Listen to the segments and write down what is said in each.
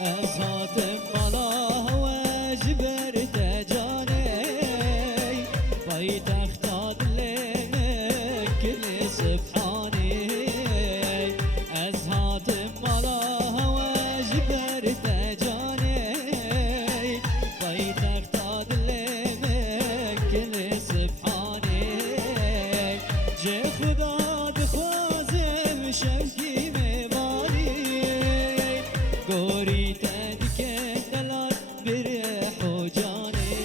از هاتم مالا و جبر تجاني بای تختاد لك كل سبحاني از هاتم مالا و جبر تجاني بای تختاد لك كل سبحاني جه خدا بخوازم شوکی میوانی گوری تدکه دلال برح و جاني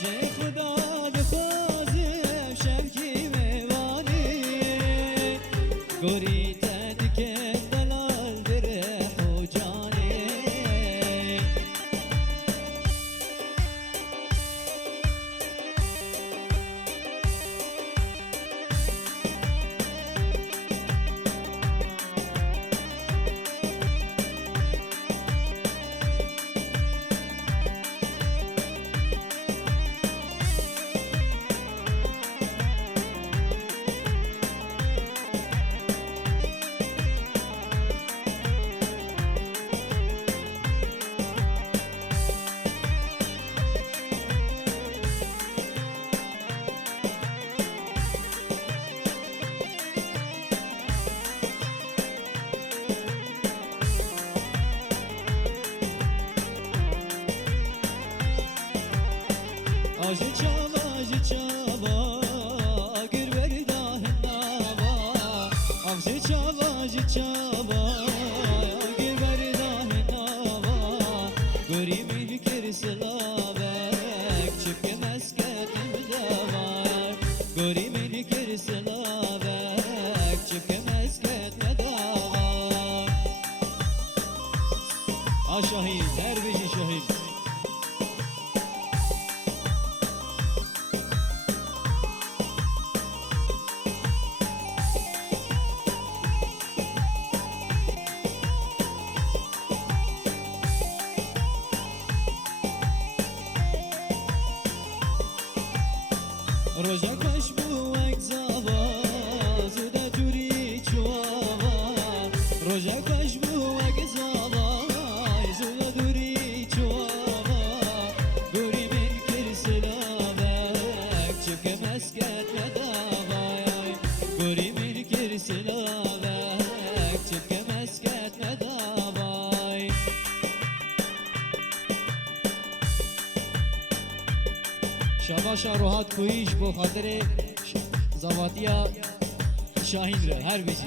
جه خدا بخوازم شوکی میوانی گوری تدکه دلال برح و جاني آجی چاوا اگر برداه نوا آجی چاوا اگر برداه نوا گوری میل کر سلاوک چپک مسکت مدوار گوری میل کر سلاوک چپک مسکت مدوار شاهین هر بجی شاهین روزا کش بوک زاوا زوده جوری چواوا روزا کش بوک زاوا زوده جوری چواوا گوری من کر سلاوک چپک مسکت مداوای گوری من کر سلاوک چپک مسکت مداوای شاباش روحات کویش بو خاطر زواتیا شاهین را هر بیجی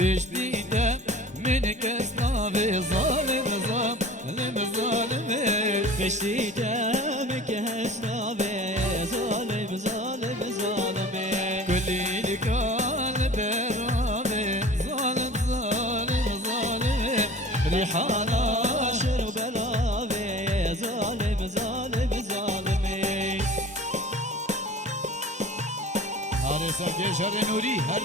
پشتیده من کس ناوی ظالم ظالم ظالمه پشتیده من کس ناوی ظالم ظالم ظالمه کلی لکال برامه ظالم ظالم ظالمه ریحانا شرب لاوی ظالم ظالم ظالمه هر سبگه شر نوری هر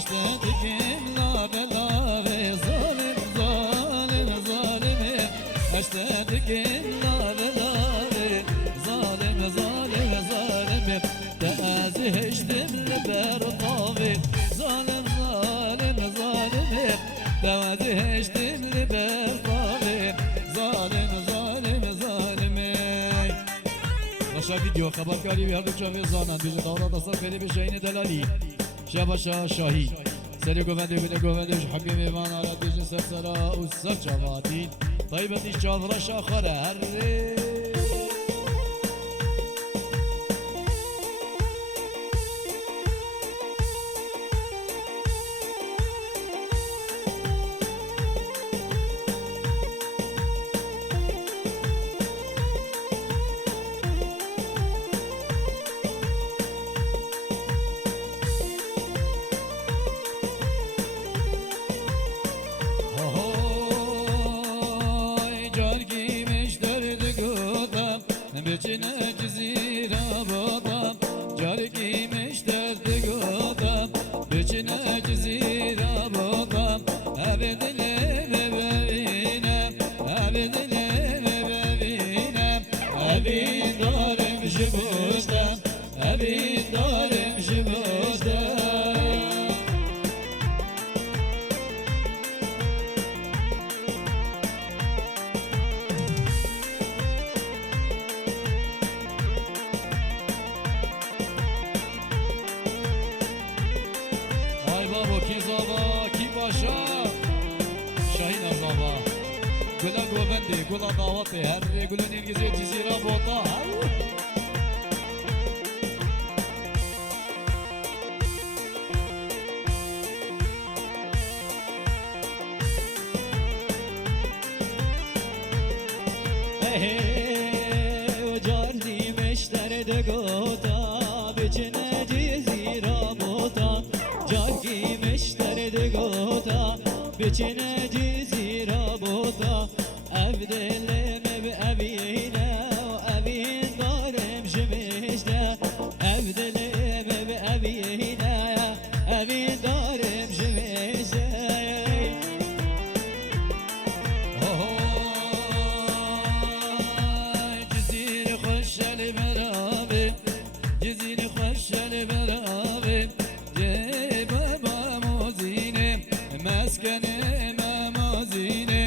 اشتدكم لave lave zalim zalim zalime اشتدكم lave lave zalim zalim zalime تأزهشتم لبرطافي zalim zalim zalime تأزهشتم لبرطافي zalim zalim zalime Başa video haberkari bir hafta çabuk zanan bir dağda da safari bir şeyini delali شباشا شاهی سری گوونده حقی میوان آرد بیشن سر سرا و سر جوادی طیبتیش چاورش آخره هر بچنه جزیره بادم جارگی مشترد گودم بچنه جزیره بادم هبه دلمه ببینم هبه دلمه ببینم هبین دارم شباشتم هبین دارم شباشتم گلا گوونده گلا دعوته هر گل نرگزی جزیره بودا و جاردی مشتر دگوتا بچنه جزیره بودا جاردی مشتر دگوتا بچنه جزیره بودا افدلم بأبينا وأبين ضارم شمشنا افدلم بأبينا أبين ضارم شمشنا جزيرة خش المرابي جزيرة خش المرابي جيبا موزيني مسكني موزيني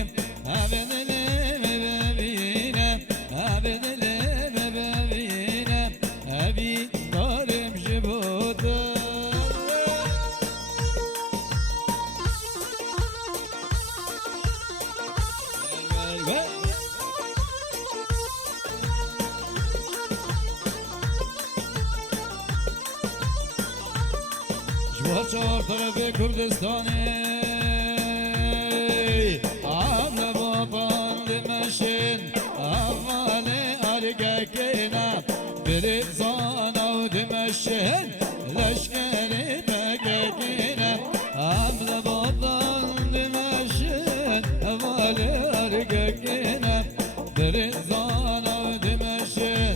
چهار طرف کردستانی عمل بابان دمشن اول ارگه کنا برید زانا و دمشن لشکری بگه کنا عمل بابان دمشن اول ارگه کنا برید زانا و دمشن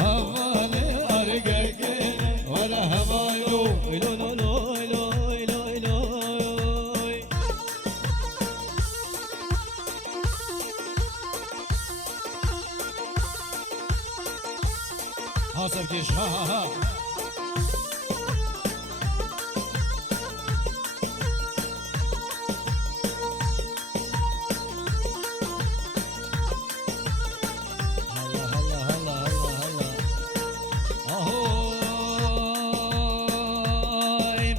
اول ارگه کنا ولا هوایو حاصل كيش ها ها ها هلا هلا هلا هلا هلا اهوي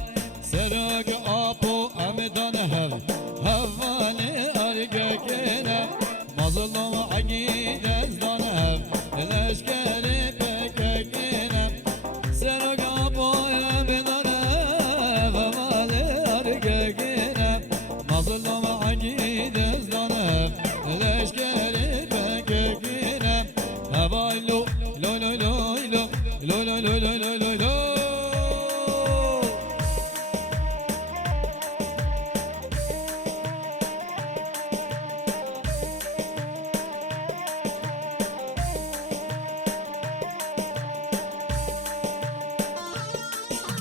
سرق ابو امدان هواني ارجعنا مظلوم عقيد ازدان لشكري بك لوي لوي لوي لوي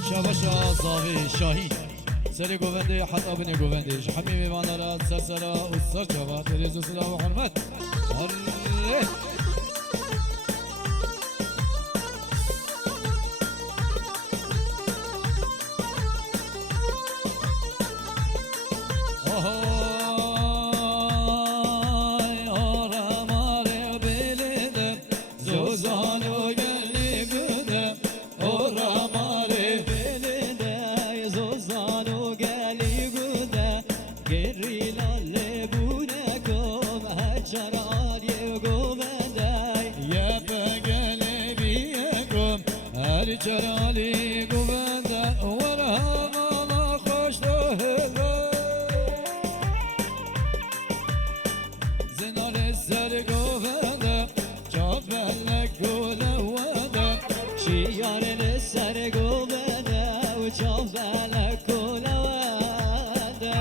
شابشا زاوی شاهین سری گوونده حتی بینی گوونده حمی میوانه را سرسرا و سر جواد ریز و صدا و حرمت اره آهای آرام آره بلیده زوزانو گلی گوده آرام آره بلیده زوزانو گلی گوده گری لاله بونه کم هجر آلی گوونده یه بگلی بیه کم هجر آلی گوونده ورها مالا خوش تو هده زنال سر گوونده چاپل کلوانده شیار سر گوونده و چاپل کلوانده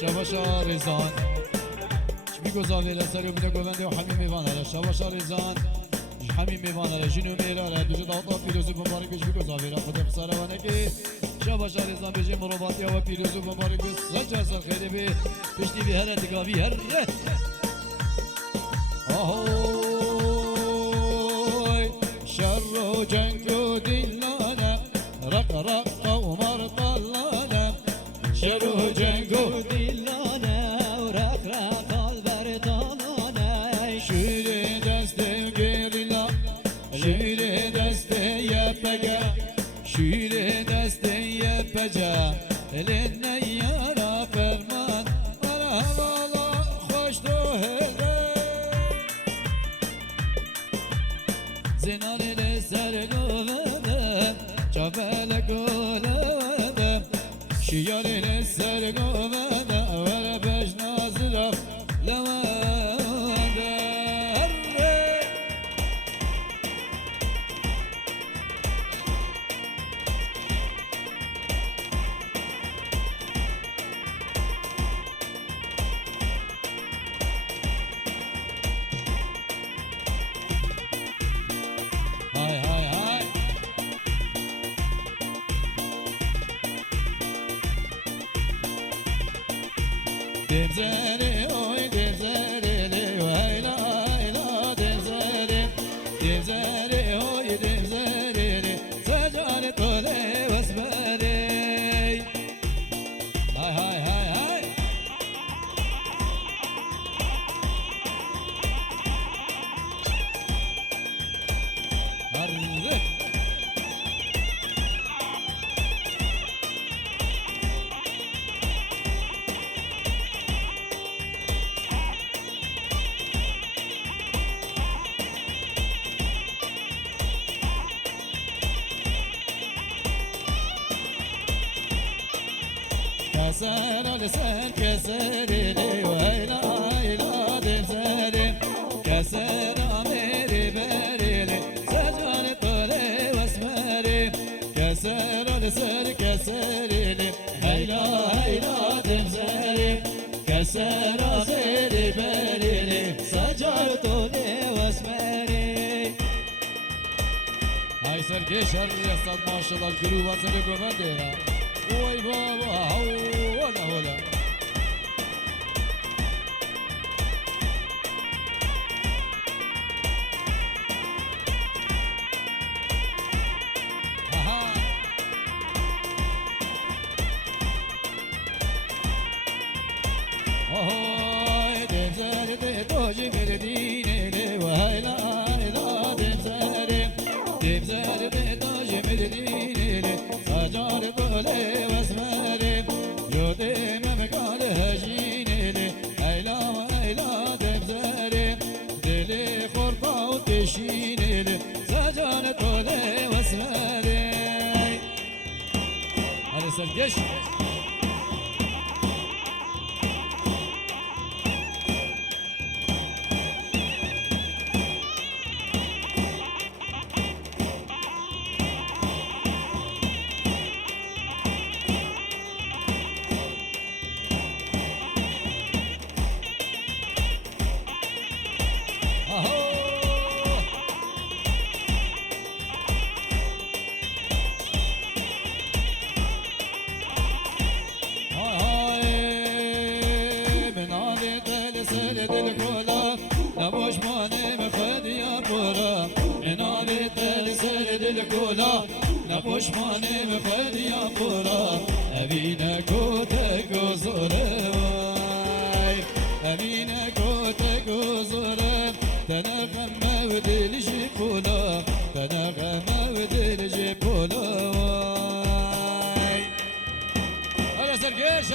شباشا رزان گذاری لسری بوده گوونده و حمی میوانه شباشا رزان حمی میوانه جنو میراره دوجه داتا پیروزی بمباری کش بگذاری را خود خساره و نکی شباشا رزان بیجی مروباتی و پیروزی بمباری کش سجا سر خیلی بی پشتی بی هر اتگاوی هر ره آهوی شر و جنگ و دلانه رق رق و مرطلانه شر و جنگ و دلانه و رق رق شیر دست گریلا شیر دست یپگا شیر دست یپجا لنه یارا فرمان مرحبا خوش تو هده زنان لسر گوونده چابل گوونده شیار لسر گوونده ور بش نازرا لوانده Demzere oy demzere le vay la la demzere demzere oy demzere le sajale tole vasbare hay hay hay hay arre كسر لسان كسر لي ويلا ويلا دمسر كسر عمري بريلي سجل طولي واسمري كسر لسان كسر لي هيلا هيلا دمسر كسر عمري بريلي سجل طولي واسمري هاي سركي شر يصد ما شاء الله القلوب وصلوا قبل وي بابا هولا هولا اوه دمزر توجي مرديني وهيلا هيلا دمزر دمزر توجي مرديني سجار طولي واسمري يودي ممقال هجيني هيلا وهيلا دمزر دلي خرطة وتشيني سجار طولي واسمري سرگش نبوش ماني مخد يا قرا أبينا كوتك وزرواي أبينا كوتك وزرواي تنغم مود الجيبولا تنغم مود الجيبولا هلا سرقيش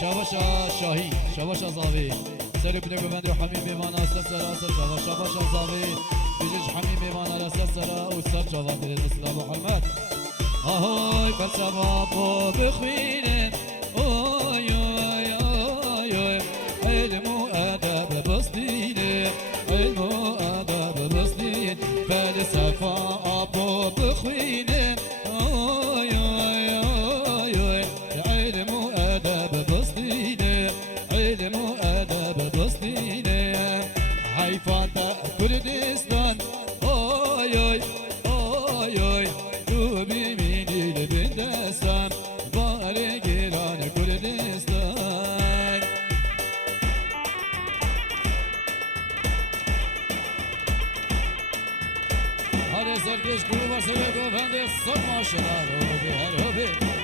شاباشا شاهی شاباشا زاوی سلو بنو گوند و حمیم میوان استاد سرا استاد شاباشا زاوی بجش حمیم میوان استاد سرا استاد جواد الاسلام محمد آهای فلسفه با بخوینم اوی اوی اوی علم و ادب بسطینه علم و ادب بسطین فلسفه با بخوینم اوی اوی اوی علم و ادب بسطینه علم و ادب بسطینه حیفان کردستان اوی اوی اوی اوی تو ببینی لبن دستم بار گران کردستان هر سرکش گروه و سوی گوهنده سب ماشنا رو به هر به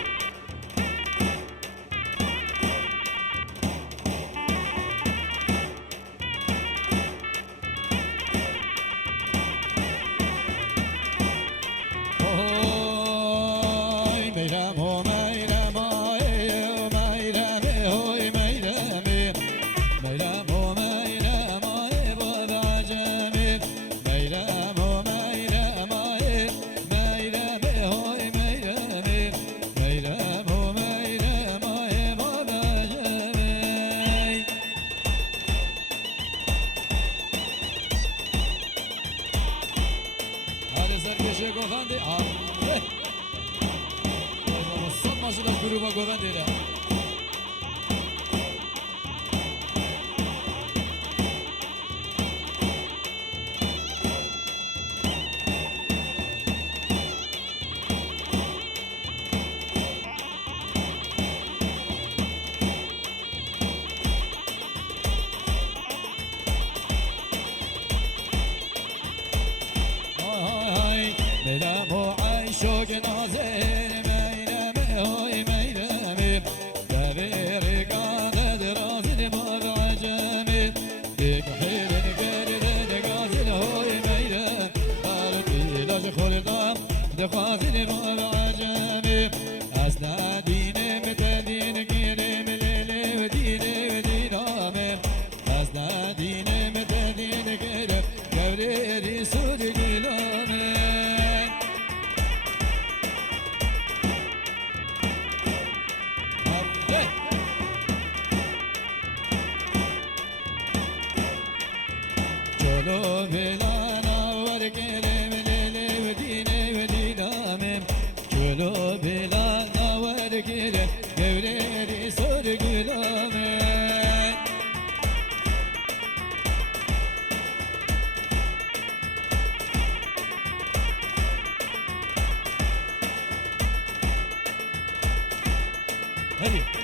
خلطام دخازن وعجامي أسنا دينم تدين كريم ليلي وديني ودينامي أسنا دينم تدين كريم كوري سور قلامي چلو بلانا ورکلم لیلی و دینه و دینامم چلو بلانا ورکلم گوری سر گلامم هدی